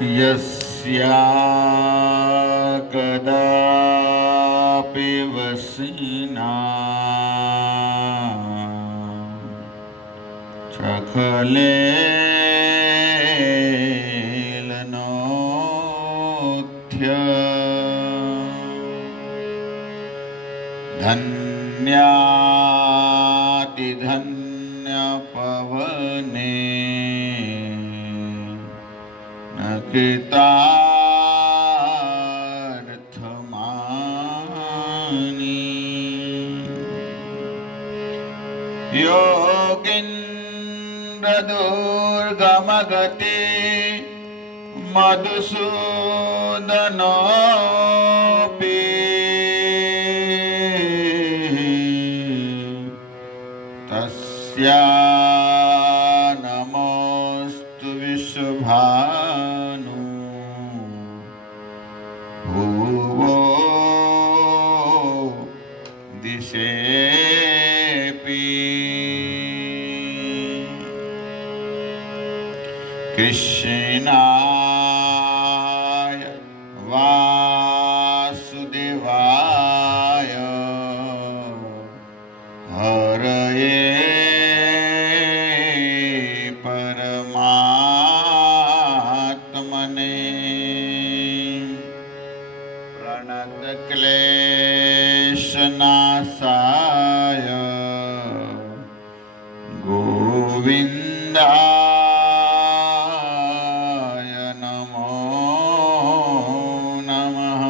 यस्या कदापि वसिना चखलेलनोत्थ्य धन्यातिधन्यपवने न कृतार्थमानि योगीन्द्रदुर्गमगते मधुसूदनोऽपि तस्या नमोऽस्तु विश्वभानु भुवो दिशेऽपि कृष्णाय वासुदेवाय हरये परमात्मने प्रणतक्लेशनाशाय गोविन्दाय नमो नमः।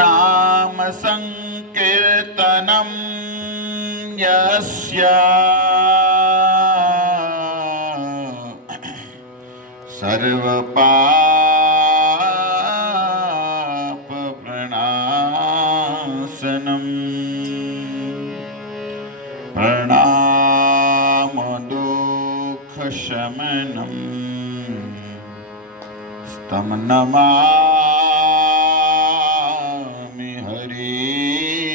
नाम संकीर्तनं यस्य सर्वपापप्रणाशनम् प्रणामदुःखशमनं तं नमामि हरिपरम्।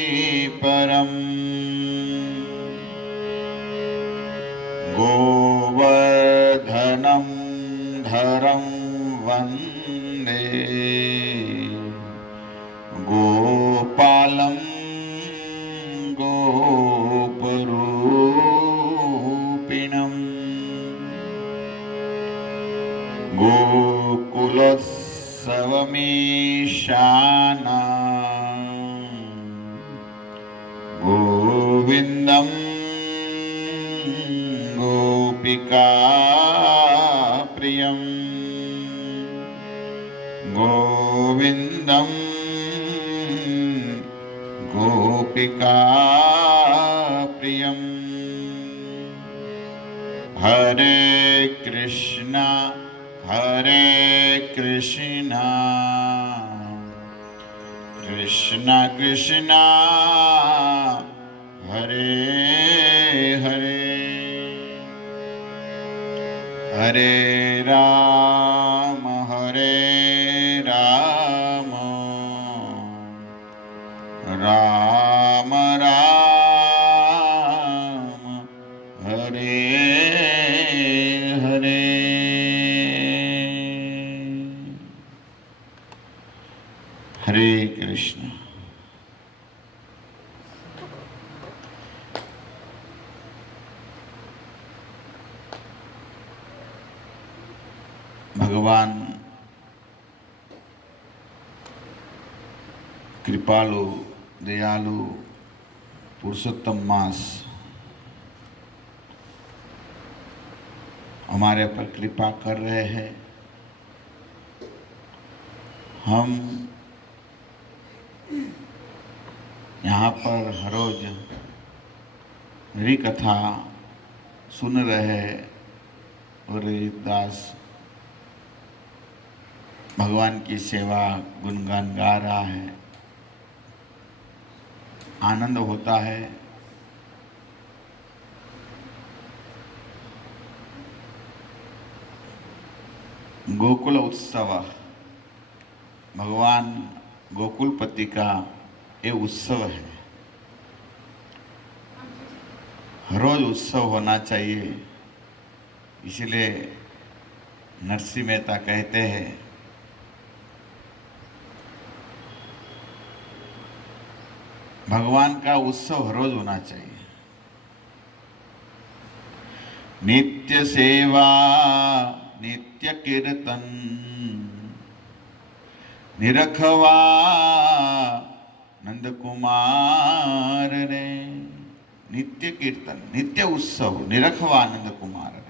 गोवर्धनं धरं वन्दे गोपालं गोपरूपिणम् गोकुलोत्सवमीशाना गोविन्दं गोपिकाप्रियं गोविन्दं गोपिकाप्रियम्। हरे कृष्णा कृष्णा कृष्णा हरे हरे हरे राम राम राम हरे हरे। हरे कृष्ण। भगवान कृपालु दयालु पुरुषोत्तम मास हमारे पर कृपा कर रहे हैं। हम यहाँ पर हर रोज हरि कथा सुन रहे और दास भगवान की सेवा गुणगान गा रहा है। आनंद होता है। गोकुल उत्सव भगवान गोकुलपति का ये उत्सव है। हर रोज उत्सव होना चाहिए। इसलिए नरसिंह मेहता कहते हैं, भगवान का उत्सव हर रोज होना चाहिए। नित्य सेवा नित्य कीर्तन निरखवा नंद कुमार रे। नित्य कीर्तन, नित्य उत्सव, निरखवा नंद कुमार रे।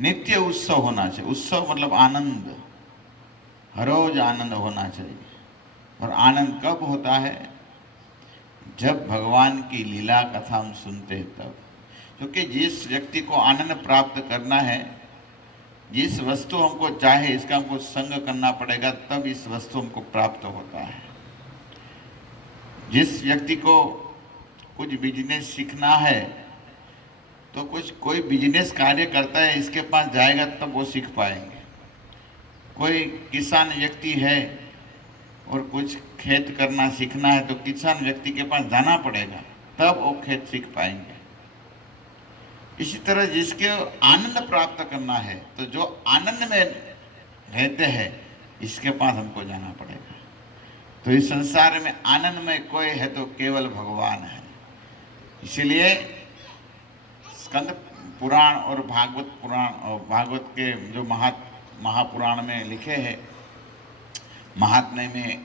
नित्य उत्सव होना चाहिए। उत्सव मतलब आनंद, हर रोज आनंद होना चाहिए। और आनंद कब होता है? जब भगवान की लीला कथा हम सुनते हैं तब। क्योंकि जिस व्यक्ति को आनंद प्राप्त करना है, जिस वस्तु हमको चाहे, इसका हमको संग करना पड़ेगा, तब इस वस्तु हमको प्राप्त होता है। जिस व्यक्ति को कुछ बिजनेस सीखना है, तो कोई बिजनेस कार्य करता है, इसके पास जाएगा तब वो सीख पाएंगे। कोई किसान व्यक्ति है और कुछ खेत करना सीखना है, तो किसान व्यक्ति के पास जाना पड़ेगा, तब वो खेत सीख पाएंगे। इसी तरह जिसके आनंद प्राप्त करना है, तो जो आनंद में रहते हैं, इसके पास हमको जाना पड़ेगा। तो इस संसार में आनंद में कोई है तो केवल भगवान है। इसीलिए स्कंद पुराण और भागवत पुराण और भागवत के जो महापुराण में लिखे हैं, महात्म्य में,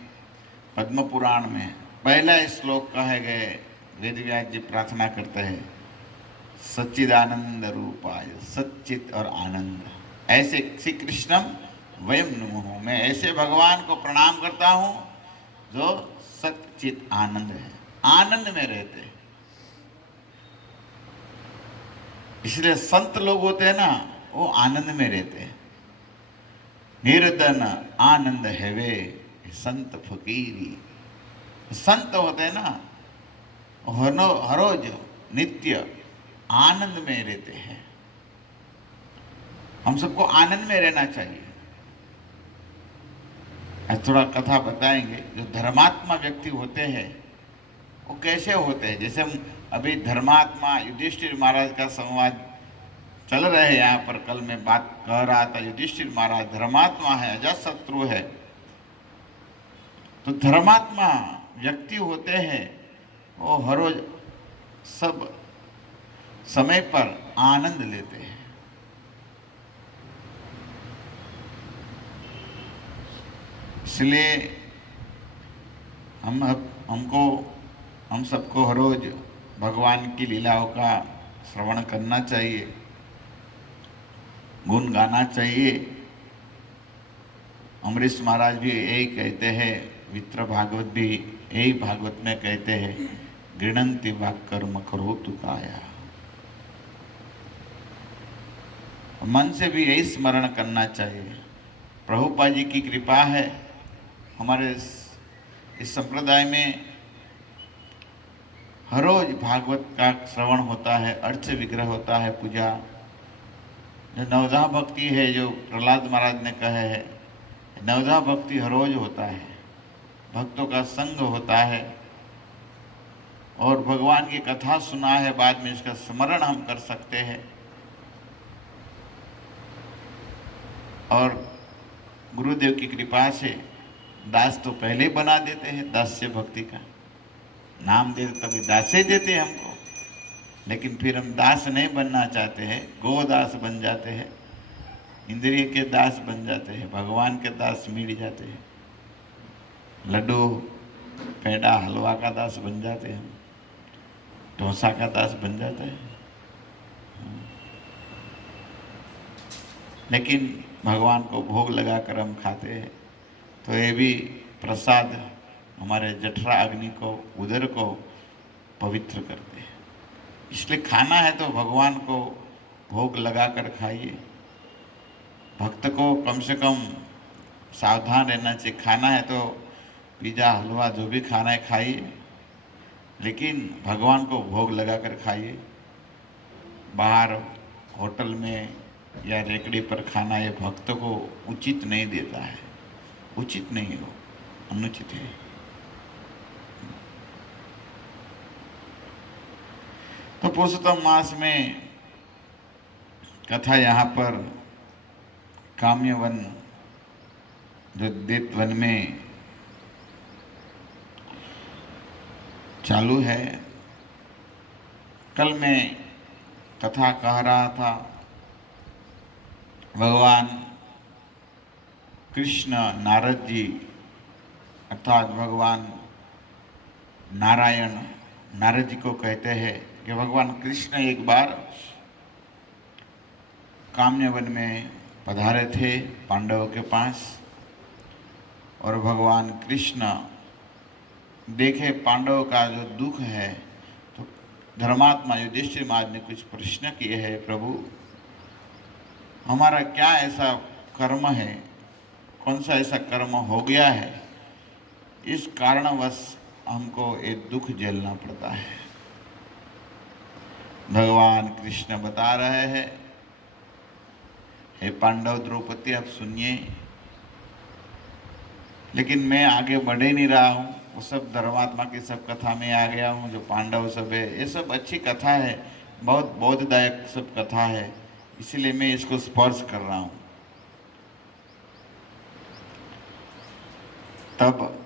पद्म पुराण में पहला श्लोक कहे गए, वेदव्यास जी प्रार्थना करते हैं, सच्चिदानंद रूपाय, सच्चित और आनंद, ऐसे श्री कृष्णम वयम नमः। मैं ऐसे भगवान को प्रणाम करता हूँ जो सच्चित आनंद है, आनंद में रहते हैं। इसलिए संत लोग होते हैं ना, वो आनंद में रहते हैं। निर्धन आनंद है वे संत फकीरी। संत होते हैं ना, हर रोज नित्य आनंद में रहते हैं। हम सबको आनंद में रहना चाहिए। आज थोड़ा कथा बताएंगे। जो धर्मात्मा व्यक्ति होते हैं वो कैसे होते हैं। जैसे हम अभी धर्मात्मा युधिष्ठिर महाराज का संवाद चल रहे हैं यहाँ पर। कल मैं बात कह रहा था, युधिष्ठिर महाराज धर्मात्मा है, अजातशत्रु है। तो धर्मात्मा व्यक्ति होते हैं, वो हर रोज सब समय पर आनंद लेते हैं। इसलिए हम सबको हर रोज भगवान की लीलाओं का श्रवण करना चाहिए, गुण गाना चाहिए। अमरीश महाराज भी यही कहते हैं, वित्र भागवत भी यही भागवत में कहते हैं, गृणंति वाक् कर्म करोतु काया। मन से भी यही स्मरण करना चाहिए। प्रभुपाद जी की कृपा है, हमारे इस संप्रदाय में हर रोज भागवत का श्रवण होता है, अर्च विग्रह होता है, पूजा। जो नवधा भक्ति है, जो प्रहलाद महाराज ने कहे है, नवधा भक्ति हर रोज होता है। भक्तों का संग होता है और भगवान की कथा सुना है, बाद में इसका स्मरण हम कर सकते हैं। और गुरुदेव की कृपा से दास तो पहले ही बना देते हैं। दास्य भक्ति का नाम दे तभी दासे देते हैं हमको, लेकिन फिर हम दास नहीं बनना चाहते हैं, गोदास बन जाते हैं, इंद्रिय के दास बन जाते हैं, भगवान के दास मिट जाते हैं। लड्डू पेड़ा हलवा का दास बन जाते हैं, डोसा का दास बन जाते हैं। लेकिन भगवान को भोग लगाकर हम खाते हैं, तो ये भी प्रसाद हमारे जठरा अग्नि को, उदर को पवित्र करते हैं। इसलिए खाना है तो भगवान को भोग लगाकर खाइए। भक्त को कम से कम सावधान रहना चाहिए। खाना है तो पिज़्ज़ा हलवा जो भी खाना है खाइए, लेकिन भगवान को भोग लगाकर खाइए। बाहर होटल में या रेकड़ी पर खाना ये भक्त को उचित नहीं देता है, उचित नहीं है, वो अनुचित है। तो पुरुषोत्तम मास में कथा यहाँ पर काम्यवन जो द्वैतवन में चालू है। कल मैं कथा कह रहा था, भगवान कृष्ण नारद जी अर्थात भगवान नारायण नारद जी को कहते हैं कि भगवान कृष्ण एक बार काम्यवन में पधारे थे पांडवों के पास, और भगवान कृष्ण देखे पांडवों का जो दुख है, तो धर्मात्मा युधिष्ठिर महाराज ने कुछ प्रश्न किए हैं, प्रभु हमारा क्या ऐसा कर्म है, कौन सा ऐसा कर्म हो गया है, इस कारणवश हमको ये दुख झेलना पड़ता है। भगवान कृष्ण बता रहे हैं, हे पांडव द्रौपदी अब सुनिए, लेकिन मैं आगे बढ़ ही नहीं रहा हूँ। वो सब धर्मात्मा की सब कथा में आ गया हूँ, जो पांडव सब है ये सब अच्छी कथा है, बहुत बोधदायक सब कथा है, इसलिए मैं इसको स्पर्श कर रहा हूँ। तब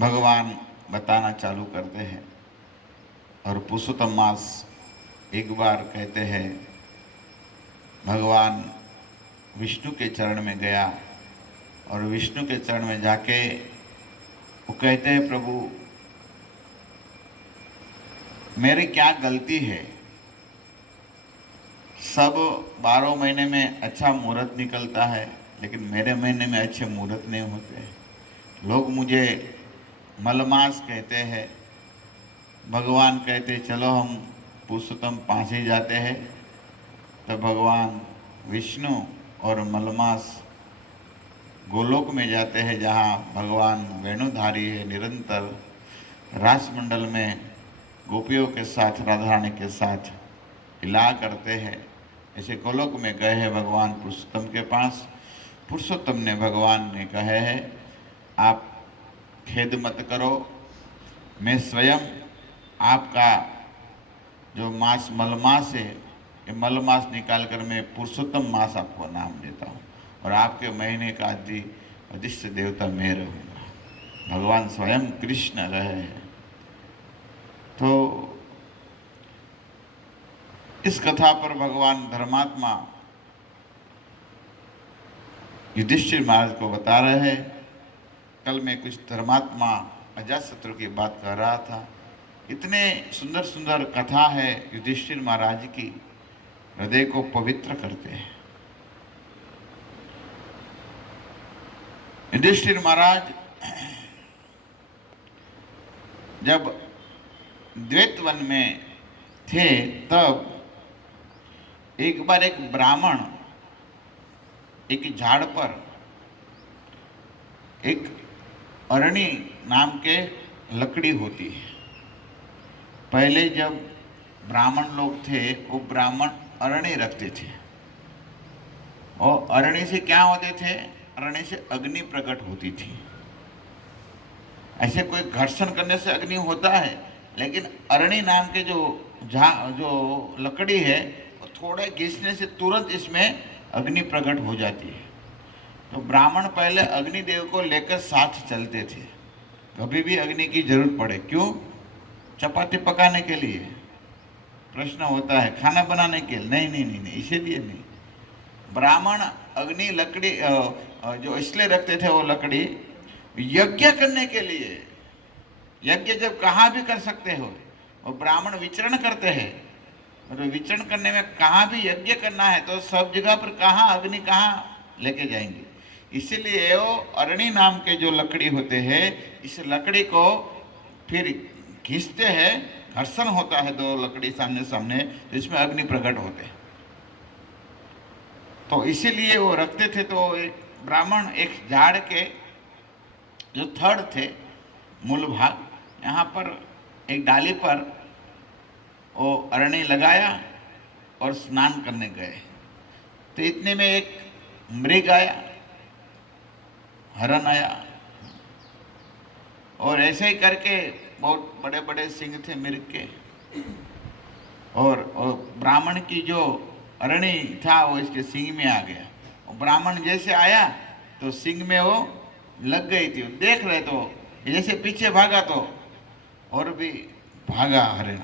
भगवान बताना चालू करते हैं, और पुरुषोत्तम मास एक बार कहते हैं भगवान विष्णु के चरण में गया, और विष्णु के चरण में जाके वो कहते हैं, प्रभु मेरी क्या गलती है, सब 12 महीने में अच्छा मुहूर्त निकलता है, लेकिन मेरे महीने में अच्छे मुहूर्त नहीं होते। लोग मुझे मलमास कहते हैं। भगवान कहते चलो हम पुरुषोत्तम पास ही जाते हैं। तो भगवान विष्णु और मलमास गोलोक में जाते हैं, जहाँ भगवान वेणुधारी है, निरंतर रासमंडल में गोपियों के साथ, राधा रानी के साथ हिला करते हैं। ऐसे गोलोक में गए हैं भगवान पुरुषोत्तम के पास। पुरुषोत्तम ने भगवान ने कहे है, आप खेद मत करो, मैं स्वयं आपका जो मास मलमास है, ये मलमास निकाल कर मैं पुरुषोत्तम मास आपको नाम देता हूँ, और आपके महीने का अधिष्ट देवता मैं रहूँगा। भगवान स्वयं कृष्ण रहे हैं। तो इस कथा पर भगवान धर्मात्मा युधिष्ठिर महाराज को बता रहे हैं। कल मैं कुछ धर्मात्मा अजातशत्रु की बात कर रहा था। इतने सुंदर सुंदर कथा है युधिष्ठिर महाराज की, हृदय को पवित्र करते हैं। युधिष्ठिर महाराज जब द्वैतवन में थे, तब एक बार एक ब्राह्मण एक झाड़ पर एक अरणी नाम के लकड़ी होती है। पहले जब ब्राह्मण लोग थे, वो ब्राह्मण अरणी रखते थे, और अरणी से क्या होते थे, अरणी से अग्नि प्रकट होती थी। ऐसे कोई घर्षण करने से अग्नि होता है, लेकिन अरणी नाम के जो लकड़ी है, थोड़े घिसने से तुरंत इसमें अग्नि प्रकट हो जाती है। तो ब्राह्मण पहले अग्निदेव को लेकर साथ चलते थे, कभी भी अग्नि की जरूरत पड़े। क्यों? चपाती पकाने के लिए प्रश्न होता है, खाना बनाने के लिए नहीं, नहीं नहीं नहीं, इसीलिए नहीं। ब्राह्मण अग्नि लकड़ी जो इसलिए रखते थे, वो लकड़ी यज्ञ करने के लिए। यज्ञ जब कहाँ भी कर सकते हो, और ब्राह्मण विचरण करते हैं, और विचरण करने में कहाँ भी यज्ञ करना है, तो सब जगह पर कहाँ अग्नि कहाँ लेके जाएंगे। इसीलिए वो अरणी नाम के जो लकड़ी होते हैं, इस लकड़ी को फिर खींचते हैं, घर्षण होता है दो लकड़ी सामने सामने, तो इसमें अग्नि प्रकट होते हैं। तो इसीलिए वो रखते थे। तो एक ब्राह्मण एक झाड़ के जो थड़ थे, मूल भाग, यहाँ पर एक डाली पर वो अरणी लगाया और स्नान करने गए। तो इतने में एक मृग आया, हरण आया, और ऐसे ही करके बहुत बड़े बड़े सिंह थे मृग के, और ब्राह्मण की जो अरणी था वो इसके सींग में आ गया। और ब्राह्मण जैसे आया तो सींग में वो लग गई थी। देख रहे तो जैसे पीछे भागा तो और भी भागा हरिण,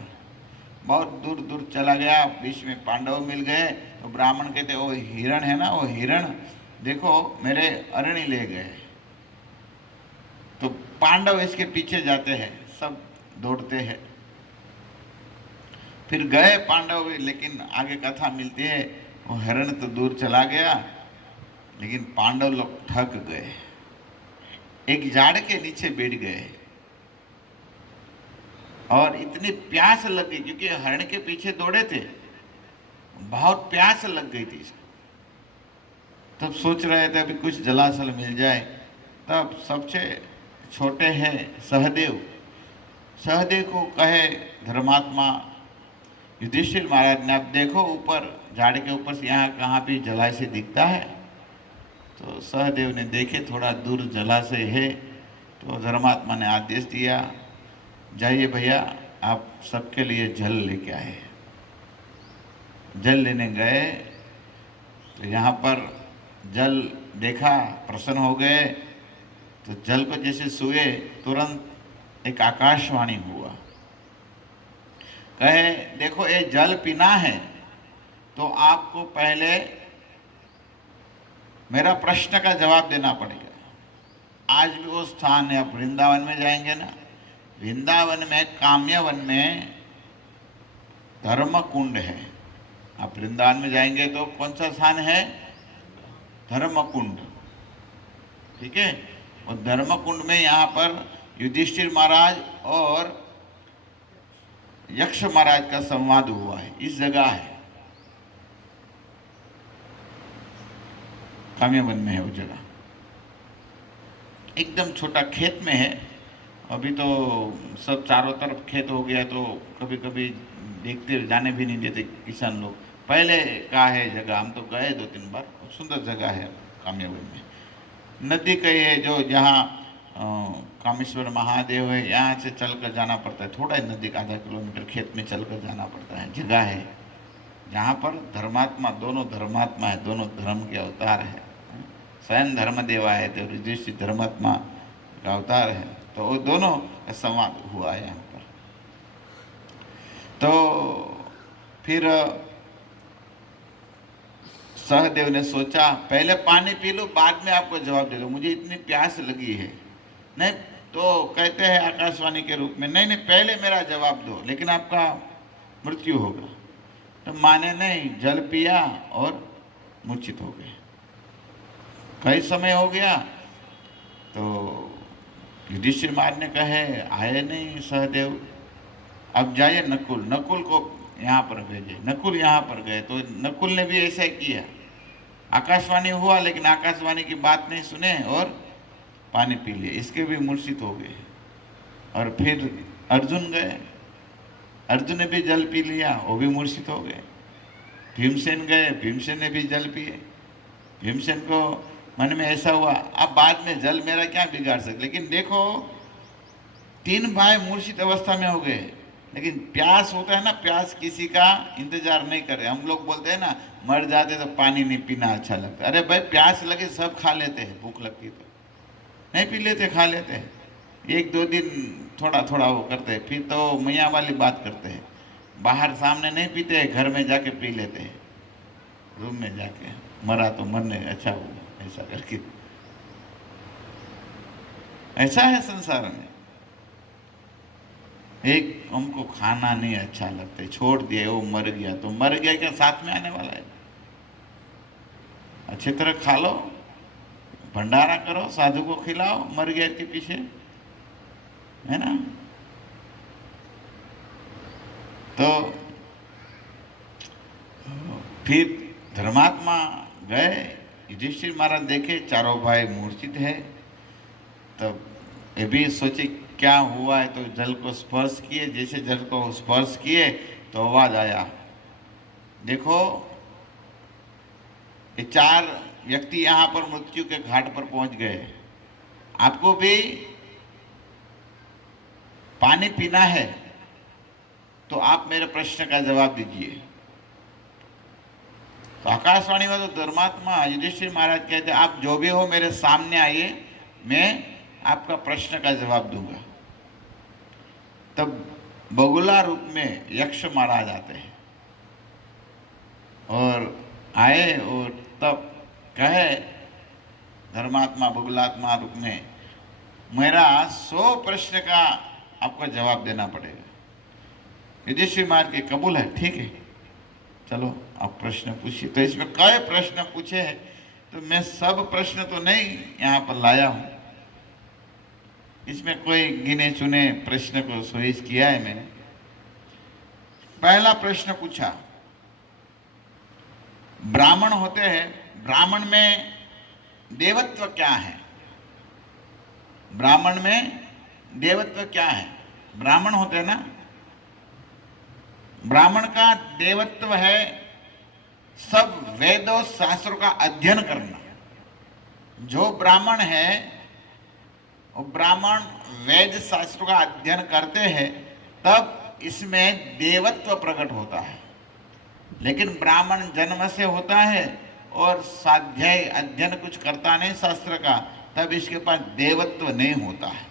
बहुत दूर दूर चला गया। बीच में पांडव मिल गए तो ब्राह्मण कहते वो हिरण है ना, वो हिरण देखो मेरे अरणी ले गए। तो पांडव इसके पीछे जाते हैं, सब दौड़ते हैं। फिर गए पांडव भी, लेकिन आगे कथा मिलती है वो हिरण तो दूर चला गया, लेकिन पांडव लोग थक गए, एक झाड़ के नीचे बैठ गए। और इतनी प्यास लग गई क्योंकि हरण के पीछे दौड़े थे, बहुत प्यास लग गई थी इसको। तब सोच रहे थे अभी कुछ जलाशय मिल जाए। तब सबसे छोटे हैं सहदेव। सहदेव को कहे धर्मात्मा युधिष्ठिर महाराज ने, अब देखो ऊपर झाड़ के ऊपर से यहाँ कहाँ भी जलाशय दिखता है। तो सहदेव ने देखे थोड़ा दूर जलाशय है। तो धर्मात्मा ने आदेश दिया, जाइए भैया आप सबके लिए जल लेके आए। जल लेने गए तो यहाँ पर जल देखा, प्रसन्न हो गए। तो जल को जैसे छुए तुरंत एक आकाशवाणी हुआ, कहे देखो ये जल पीना है तो आपको पहले मेरा प्रश्न का जवाब देना पड़ेगा। आज भी वो स्थान है, आप वृंदावन में जाएंगे ना, वृंदावन में काम्यवन में धर्म कुंड है। आप वृंदावन में जाएंगे तो कौन सा स्थान है? धर्म कुंड, ठीक है। और धर्म कुंड में यहाँ पर युधिष्ठिर महाराज और यक्ष महाराज का संवाद हुआ है, इस जगह है, काम्यवन में है वो जगह। एकदम छोटा खेत में है। अभी तो सब चारों तरफ खेत हो गया तो कभी कभी देखते, जाने भी नहीं देते किसान लोग। पहले का है जगह, हम तो गए 2-3 बार, सुंदर जगह है काम्यवन में। नदी कई है जो जहाँ कामेश्वर महादेव है, यहाँ से चलकर जाना पड़ता है, थोड़ा ही नदी का आधा किलोमीटर खेत में चलकर जाना पड़ता है। जगह है जहाँ पर धर्मात्मा, दोनों धर्मात्मा है, दोनों धर्म के अवतार है। स्वयं धर्मदेव आए थे और युधिष्ठिर धर्मात्मा का अवतार है, तो वो दोनों का संवाद हुआ है यहाँ पर। तो फिर सहदेव ने सोचा पहले पानी पी लो, बाद में आपको जवाब दे दो, मुझे इतनी प्यास लगी है। नहीं तो कहते हैं आकाशवाणी के रूप में, नहीं नहीं पहले मेरा जवाब दो, लेकिन आपका मृत्यु होगा। तो माने नहीं, जल पिया और मूर्छित हो गए। कई समय हो गया तो युधिष्ठिर महाराज ने कहे आए नहीं सहदेव, अब जाइए नकुल, नकुल को यहाँ पर भेजे। नकुल यहाँ पर गए तो नकुल ने भी ऐसा किया। आकाशवाणी हुआ लेकिन आकाशवाणी की बात नहीं सुने और पानी पी लिए, इसके भी मूर्छित हो गए। और फिर अर्जुन गए, अर्जुन ने भी जल पी लिया, वो भी मूर्छित हो गए। भीमसेन गए, भीमसेन ने भी जल पिए। भीमसेन को मन में ऐसा हुआ अब बाद में जल मेरा क्या बिगाड़ सकते। लेकिन देखो 3 भाई मूर्छित अवस्था में हो गए, लेकिन प्यास होता है ना, प्यास किसी का इंतजार नहीं करे। हम लोग बोलते हैं ना मर जाते तो पानी नहीं पीना अच्छा लगता। अरे भाई प्यास लगे सब खा लेते हैं, भूख लगती तो नहीं पी लेते, खा लेते हैं। 1-2 दिन थोड़ा थोड़ा वो करते हैं, फिर तो मैया वाली बात करते हैं। बाहर सामने नहीं पीते हैं, घर में जाके पी लेते हैं, रूम में जाके, मरा तो मरने अच्छा हुआ, ऐसा करके। ऐसा है संसार में। एक हमको खाना नहीं अच्छा लगता, छोड़ दिया, वो मर गया तो मर गया, क्या साथ में आने वाला है? अच्छी तरह खा लो, भंडारा करो, साधु को खिलाओ, मर गया के पीछे, है ना। तो फिर धर्मात्मा गए, युधिष्ठिर महाराज देखे चारों भाई मूर्छित है। तब ये भी सोचे क्या हुआ है, तो जल को स्पर्श किए, जैसे जल को स्पर्श किए तो आवाज आया, देखो ये 4 व्यक्ति यहाँ पर मृत्यु के घाट पर पहुंच गए, आपको भी पानी पीना है तो आप मेरे प्रश्न का जवाब दीजिए। तो आकाशवाणी में तो धर्मात्मा युधिष्ठिर महाराज कहते आप जो भी हो मेरे सामने आइए, मैं आपका प्रश्न का जवाब दूंगा। तब बगुला रूप में यक्ष महाराज आते हैं और आए और तब कहे धर्मात्मा बगुलात्मा रूप में, मेरा 100 प्रश्न का आपको जवाब देना पड़ेगा। युधिष्ठिर महाराज के कबूल है, ठीक है, चलो आप प्रश्न पूछिए। तो इसमें कई प्रश्न पूछे हैं, तो मैं सब प्रश्न तो नहीं यहाँ पर लाया हूँ, इसमें कोई गिने चुने प्रश्न को सुरेश किया है मैंने। पहला प्रश्न पूछा, ब्राह्मण होते हैं, ब्राह्मण में देवत्व क्या है? ब्राह्मण में देवत्व क्या है? ब्राह्मण होते हैं ना, ब्राह्मण का देवत्व है सब वेदों शास्त्रों का अध्ययन करना। जो ब्राह्मण है वो ब्राह्मण वेद शास्त्रों का अध्ययन करते हैं, तब इसमें देवत्व प्रकट होता है। लेकिन ब्राह्मण जन्म से होता है और स्वाध्याय अध्ययन कुछ करता नहीं शास्त्र का, तब इसके पास देवत्व नहीं होता है।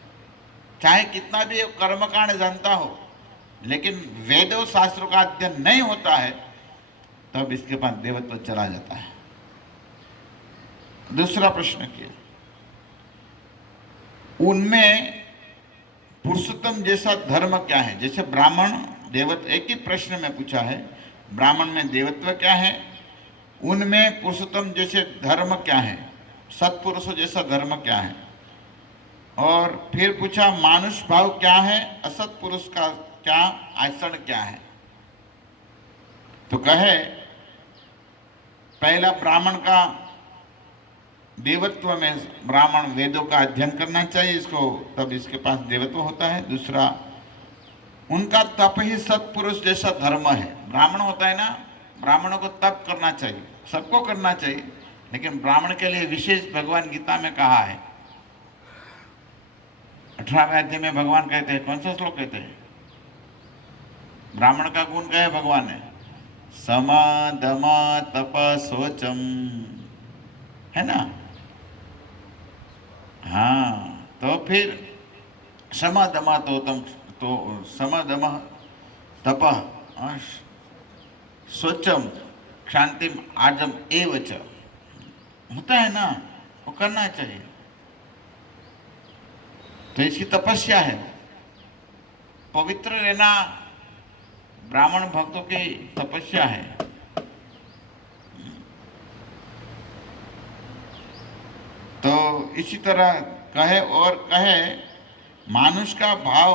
चाहे कितना भी कर्मकांड जानता हो, लेकिन वेदों शास्त्रों का अध्ययन नहीं होता है, तब इसके पास देवत्व चला जाता है। दूसरा प्रश्न किया, उनमें पुरुषोत्तम जैसा धर्म क्या है? जैसे ब्राह्मण देवत्व, एक ही प्रश्न में पूछा है, ब्राह्मण में देवत्व क्या है, उनमें पुरुषोत्तम जैसे धर्म क्या है, सत्पुरुषों जैसा धर्म क्या है, और फिर पूछा मानुष भाव क्या है, असत पुरुष का क्या आचरण क्या है। तो कहे पहला ब्राह्मण का देवत्व में ब्राह्मण वेदों का अध्ययन करना चाहिए इसको, तब इसके पास देवत्व होता है। दूसरा, उनका तप ही सत्पुरुष जैसा धर्म है। ब्राह्मण होता है ना, ब्राह्मणों को तप करना चाहिए, सबको करना चाहिए, लेकिन ब्राह्मण के लिए विशेष भगवान गीता में कहा है। 18वें अध्याय में भगवान कहते हैं, कौन सा श्लोक कहते हैं? ब्राह्मण का गुण कहे भगवान ने, सम दम तप शौचम, है ना। हाँ, तो फिर सम दम तो सम दम तप शौचम क्षांतिम आर्जम एवच, होता है ना, वो करना चाहिए। तो इसकी तपस्या है, पवित्र रहना ब्राह्मण भक्तों की तपस्या है। तो इसी तरह कहे, और कहे मानुष का भाव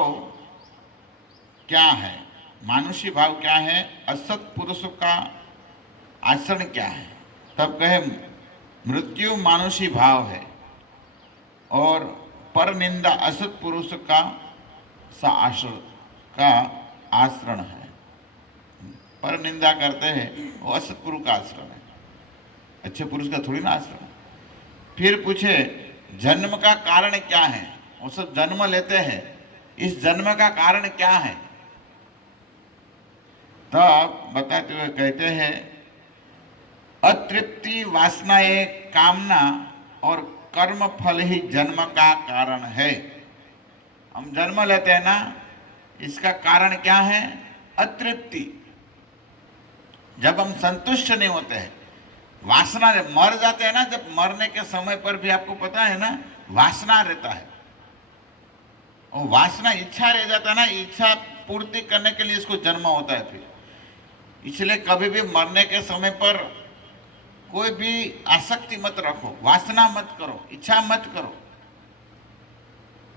क्या है, मानुषी भाव क्या है, असत पुरुषों का आचरण क्या है। तब कहे मृत्यु मानुषी भाव है और पर निंदा असत पुरुष का आचरण है। पर निंदा करते हैं वो असत पुरुष का आचरण है, अच्छे पुरुष का थोड़ी ना आचरण। फिर पूछे जन्म का कारण क्या है, वो सब जन्म लेते हैं, इस जन्म का कारण क्या है। तब बताते हुए कहते हैं अतृप्ति वासना एक कामना और कर्म फल ही जन्म का कारण है। हम जन्म लेते हैं ना, इसका कारण क्या है? अतृप्ति। जब हम संतुष्ट नहीं होते हैं, वासना, मर जाते हैं ना, जब मरने के समय पर भी आपको पता है ना, वासना रहता है, और वासना इच्छा रह जाता है ना, इच्छा पूर्ति करने के लिए इसको जन्म होता है। फिर इसलिए कभी भी मरने के समय पर कोई भी आसक्ति मत रखो, वासना मत करो, इच्छा मत करो।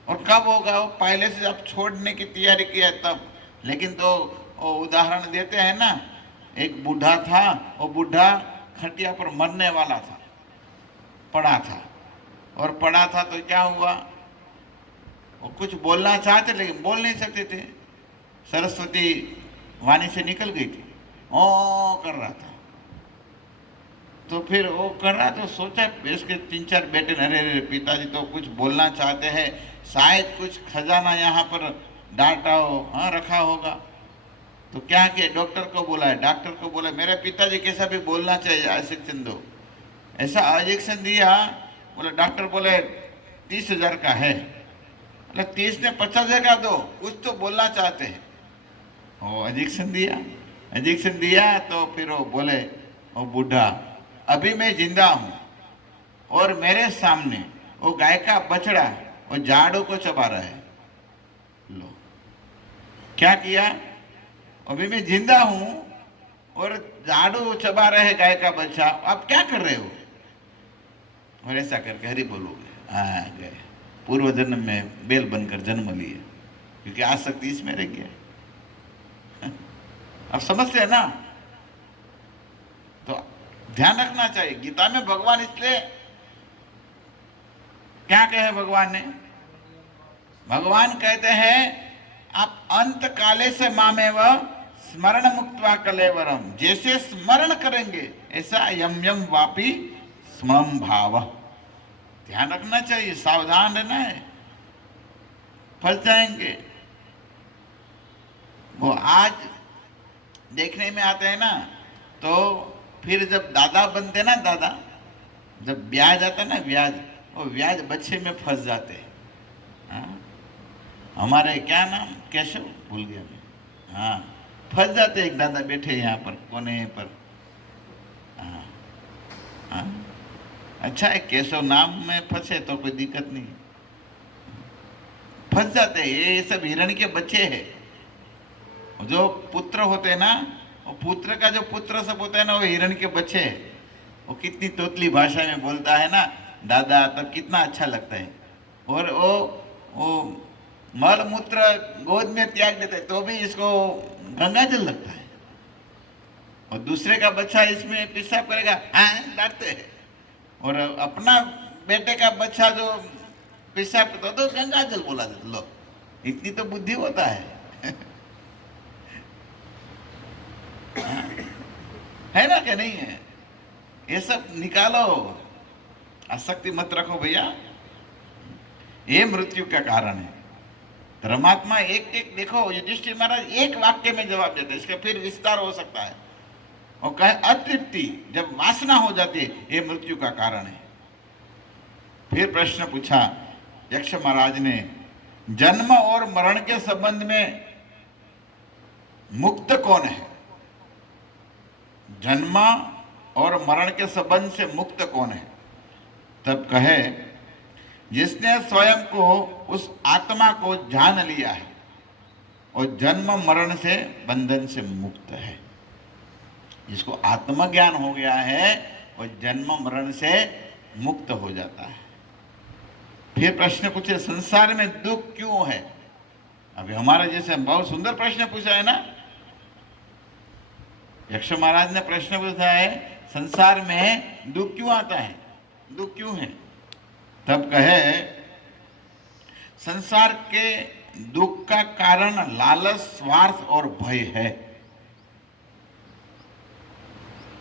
और कब होगा वो पहले से आप छोड़ने की तैयारी किया तब। लेकिन तो वो उदाहरण देते हैं ना, एक बूढ़ा था, वो बूढ़ा खटिया पर मरने वाला था, पड़ा था, और पड़ा था तो क्या हुआ, वो कुछ बोलना चाहते लेकिन बोल नहीं सकते थे। सरस्वती वाणी से निकल गई थी, ओ कर रहा था। तो फिर वो कर रहा तो सोचा, इसके 3-4 बेटे, अरे पिताजी तो कुछ बोलना चाहते हैं, शायद कुछ खजाना यहाँ पर डाटा हो, हाँ रखा होगा। तो क्या किया, डॉक्टर को बोला है, डॉक्टर को बोला मेरे पिताजी कैसा भी बोलना चाहिए, इंजेक्शन दो। ऐसा इंजेक्शन दिया, बोला डॉक्टर बोले 30,000 का है। बोले 30 ने 50,000 का दो, कुछ तो बोलना चाहते हैं। वो इंजेक्शन दिया, इंजेक्शन दिया तो फिर वो बोले, वो बूढ़ा अभी मैं जिंदा हूं और मेरे सामने वो गाय का बछड़ा वो झाड़ू को चबा रहा है। लो, क्या किया, अभी मैं जिंदा हूं और झाड़ू चबा रहे गाय का बच्चा, आप क्या कर रहे हो? और ऐसा करके हरि बोलोगे, हाँ गए पूर्व जन्म में बेल बनकर जन्म लिए, क्योंकि आसक्ति इसमें रह गया। अब समझते हैं ना? तो ध्यान रखना चाहिए। गीता में भगवान इसलिए क्या कहे, भगवान ने, भगवान कहते हैं आप अंत काले से मामेव स्मरण मुक्त्वा कलेवरम, जैसे स्मरण करेंगे ऐसा यम यम वापी स्मरम भाव। ध्यान रखना चाहिए, सावधान रहना है, फंस जाएंगे। वो आज देखने में आते हैं ना, तो फिर जब दादा बनते ना, दादा जब ब्याज आता ना, ब्याज, वो ब्याज बच्चे में फंस जाते हैं। हाँ? हमारे क्या नाम, केशव भूल गया मैं, हाँ फंस जाते, एक दादा बैठे यहाँ पर कोने पर। हाँ हाँ, अच्छा है, केशव नाम में फंसे तो कोई दिक्कत नहीं, फंस जाते हैं। ये सब हिरण के बच्चे हैं। जो पुत्र होते हैं ना, वो पुत्र का जो पुत्र सब होता है ना, वो हिरण के बच्चे हैं। वो कितनी तोतली भाषा में बोलता है ना दादा, तब कितना अच्छा लगता है। और वो मल मूत्र गोद में त्याग देते हैं तो भी इसको गंगा जल लगता है। और दूसरे का बच्चा इसमें पेशाब करेगा, हाँ डांटते हैं। और अपना बेटे का बच्चा जो पेशाब करता तो गंगा जल बोला जाता। लो, इतनी तो बुद्धि होता है। है ना कि नहीं है? ये सब निकालो, आसक्ति मत रखो भैया, ये मृत्यु का कारण है। परमात्मा एक एक देखो, युधिष्ठिर महाराज एक वाक्य में जवाब देते, इसका फिर विस्तार हो सकता है। और कहे अतृप्ति, जब वासना हो जाती है, ये मृत्यु का कारण है। फिर प्रश्न पूछा यक्ष महाराज ने, जन्म और मरण के संबंध में मुक्त कौन है? जन्म और मरण के संबंध से मुक्त कौन है? तब कहे, जिसने स्वयं को उस आत्मा को जान लिया है और जन्म मरण से बंधन से मुक्त है। जिसको आत्मज्ञान हो गया है और जन्म मरण से मुक्त हो जाता है। फिर प्रश्न पूछे, संसार में दुख क्यों है? अभी हमारे जैसे बहुत सुंदर प्रश्न पूछा है ना, यक्ष महाराज ने प्रश्न पूछा है, संसार में दुख क्यों आता है, दुख क्यों है? तब कहे, संसार के दुख का कारण लालच, स्वार्थ और भय है।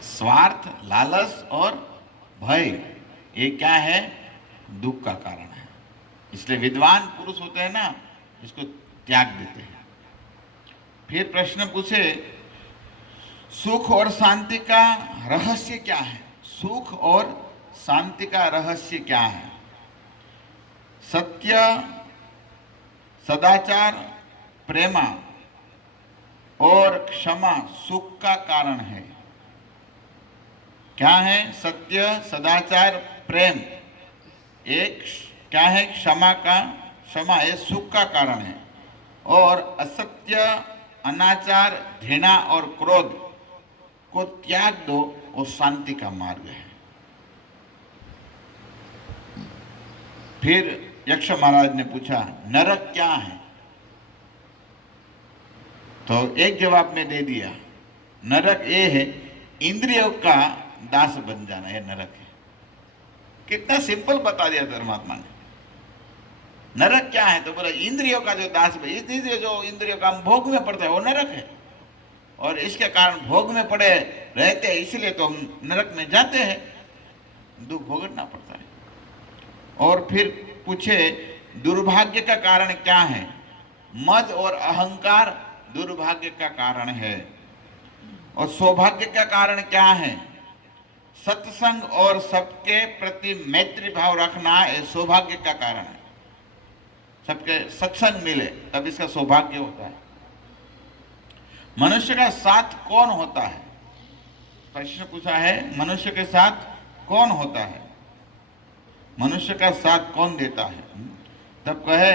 स्वार्थ, लालच और भय, ये क्या है? दुख का कारण है। इसलिए विद्वान पुरुष होते हैं ना, इसको त्याग देते हैं। फिर प्रश्न पूछे, सुख और शांति का रहस्य क्या है? सुख और शांति का रहस्य क्या है? सत्य, सदाचार, प्रेमा और क्षमा सुख का कारण है। क्या है? सत्य, सदाचार, प्रेम। एक क्या है? क्षमा ये सुख का कारण है। और असत्य, अनाचार, घृणा और क्रोध को त्याग दो, वो शांति का मार्ग है। फिर यक्ष महाराज ने पूछा, नरक क्या है? तो एक जवाब में दे दिया, नरक ये है, इंद्रियों का दास बन जाना, है नरक है। कितना सिंपल बता दिया धर्मात्मा ने। नरक क्या है? तो बोला इंद्रियों का जो दास, इंद्रियों का भोग में पड़ता है वो नरक है। और इसके कारण भोग में पड़े रहते हैं, इसलिए तो हम नरक में जाते हैं, दुख भोगना पड़ता है। और फिर पूछे, दुर्भाग्य का कारण क्या है? मद और अहंकार दुर्भाग्य का कारण है। और सौभाग्य का कारण क्या है? सत्संग और सबके प्रति मैत्री भाव रखना ये सौभाग्य का कारण है। सबके सत्संग मिले तब इसका सौभाग्य होता है। मनुष्य का साथ कौन होता है? प्रश्न पूछा है, मनुष्य के साथ कौन होता है? मनुष्य का साथ कौन देता है? तब कहे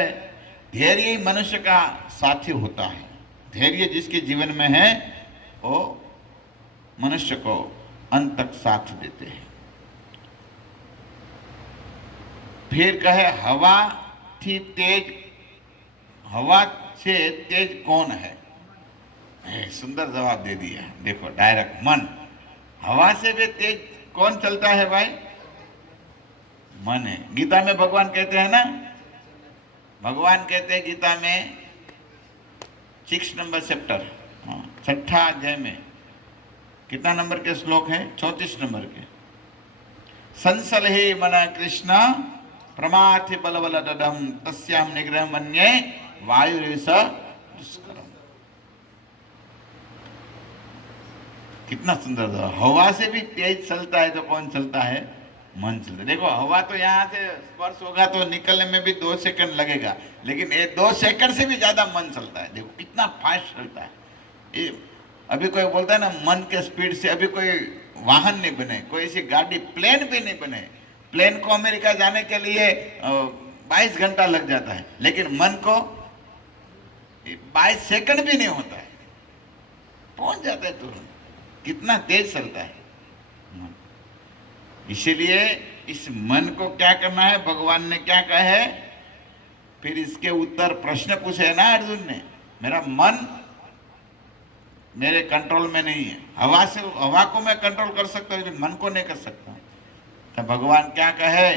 धैर्य ही मनुष्य का साथी होता है। धैर्य जिसके जीवन में है वो मनुष्य को अंत तक साथ देते हैं। फिर कहे हवा थी तेज, हवा से तेज कौन है? सुंदर जवाब दे दिया। देखो डायरेक्ट, मन। हवा से भी तेज कौन चलता है भाई? मन है। गीता में भगवान कहते हैं ना, भगवान कहते हैं गीता में 6 नंबर चैप्टर, 6ठा अध्याय में कितना नंबर के श्लोक है? 34 नंबर के। संसल हे मन कृष्ण प्रमाथि बलबल दडम तस्याम निग्रह मन्ये वायुरेष दुष्करम। कितना सुंदर था। हवा से भी तेज चलता है तो कौन चलता है? मन चलता है। देखो हवा तो यहाँ से स्पर्श होगा तो निकलने में भी 2 सेकंड लगेगा, लेकिन ये 2 सेकंड से भी ज्यादा मन चलता है। देखो कितना फास्ट चलता है ये। अभी कोई बोलता है ना मन के स्पीड से अभी कोई वाहन नहीं बने, कोई ऐसी गाड़ी, प्लेन भी नहीं बने। प्लेन को अमेरिका जाने के लिए 22 घंटा लग जाता है, लेकिन मन को 22 सेकंड भी नहीं होता है, पहुंच जाता है तुरंत। कितना तेज चलता है मन। इसीलिए इस मन को क्या करना है? भगवान ने क्या कहा है? फिर इसके उत्तर प्रश्न पूछे ना अर्जुन ने। मेरा मन मेरे कंट्रोल में नहीं है। हवा से, हवा को मैं कंट्रोल कर सकता हूँ, मन को नहीं कर सकता। तो भगवान क्या कहे?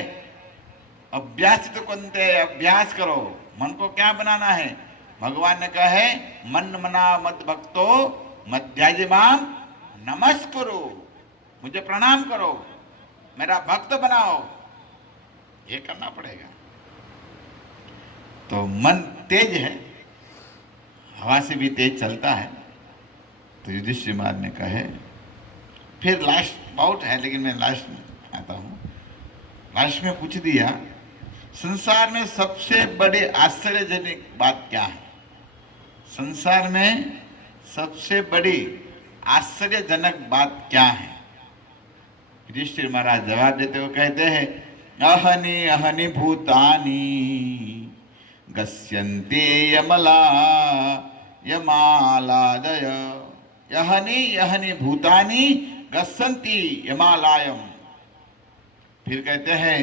अभ्यास तो करते, अभ्यास करो। मन को क्या बनाना है? भगवान ने कहा है मन मना मत भक्तो मध्याजिमाम नमस्कुरु, मुझे प्रणाम करो, मेरा भक्त बनाओ। ये करना पड़ेगा। तो मन तेज है, हवा से भी तेज चलता है। तो युधिष्ठिर महाराज ने कहे, फिर लास्ट बाउट है, लेकिन मैं लास्ट में आता हूँ। लास्ट में पूछ दिया संसार में सबसे बड़ी आश्चर्यजनक बात क्या है? संसार में सबसे बड़ी आश्चर्यजनक बात क्या है? युधिष्ठिर महाराज जवाब देते हुए कहते हैं अहनि अहनि भूतानि गस्यन्ते यमला यमालादय। यहनि यहनि भूतानि गस्सन्ति यमालायम। फिर कहते हैं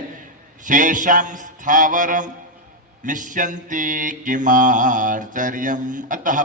शेषम स्थावरम मिष्यन्ति किमार्चर्यम अतः